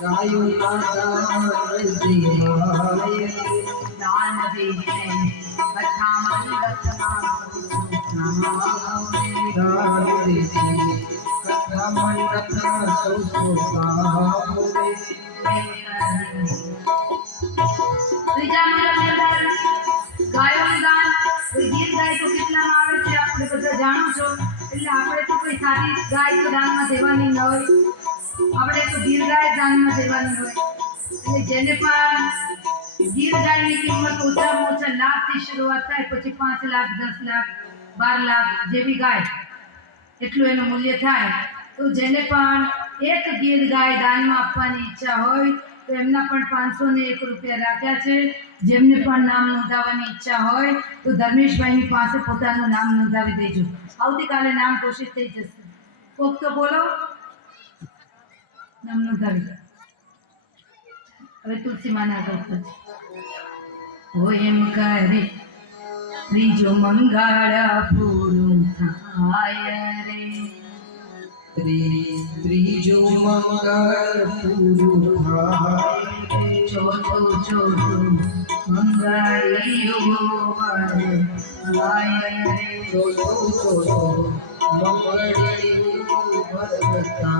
ગાયું ના દાન દેવાય દાન દેને કથામાં રચના દાન દેતી કથા મંડપ સૌ સોતાઓને ત્રીજા નંબરની અંદર ગાયોનું દાન કોઈ ગીર ગાય તો કેટલામાં આવે છે આપણે બધા જાણો છો એટલે આપણે તો કોઈ સારી ગાય તો દાનમાં દેવાની ન હોય આપણે તો ગીર ગાય દાનમાં દેવાનું હતું જેને પણ ગીરગાયની કિંમત ઓછામાં ઓછા લાખથી શરૂઆત થાય, પછી પાંચ લાખ, દસ લાખ, બાર લાખ જેવી ગાય, એટલું એનું મૂલ્ય થાય. તો જેને પણ એક ગીર ગાય દાનમાં આપવાની ઈચ્છા હોય, તો એમના પણ પાંચસો ને એક રૂપિયા રાખ્યા છે. જેમને પણ નામ નોંધાવવાની ઈચ્છા હોય, તો ધર્મેશભાઈની પાસે પોતાનું નામ નોંધાવી દેજો. આવતીકાલે નામ કોશિશ થઈ જશે. કોક તો બોલો. નામ નોંધાવી દો. હવે તુલસી માના આગળ પછી હોય એમ કરે ત્રીજો મંગળ પૂરું થાય રે ત્રી ત્રીજું મંગળ પૂરું થાય ચોથું ચોથું મંગળિયું થાય રે ચોથો ચોથો મંગળિયું ભરતાય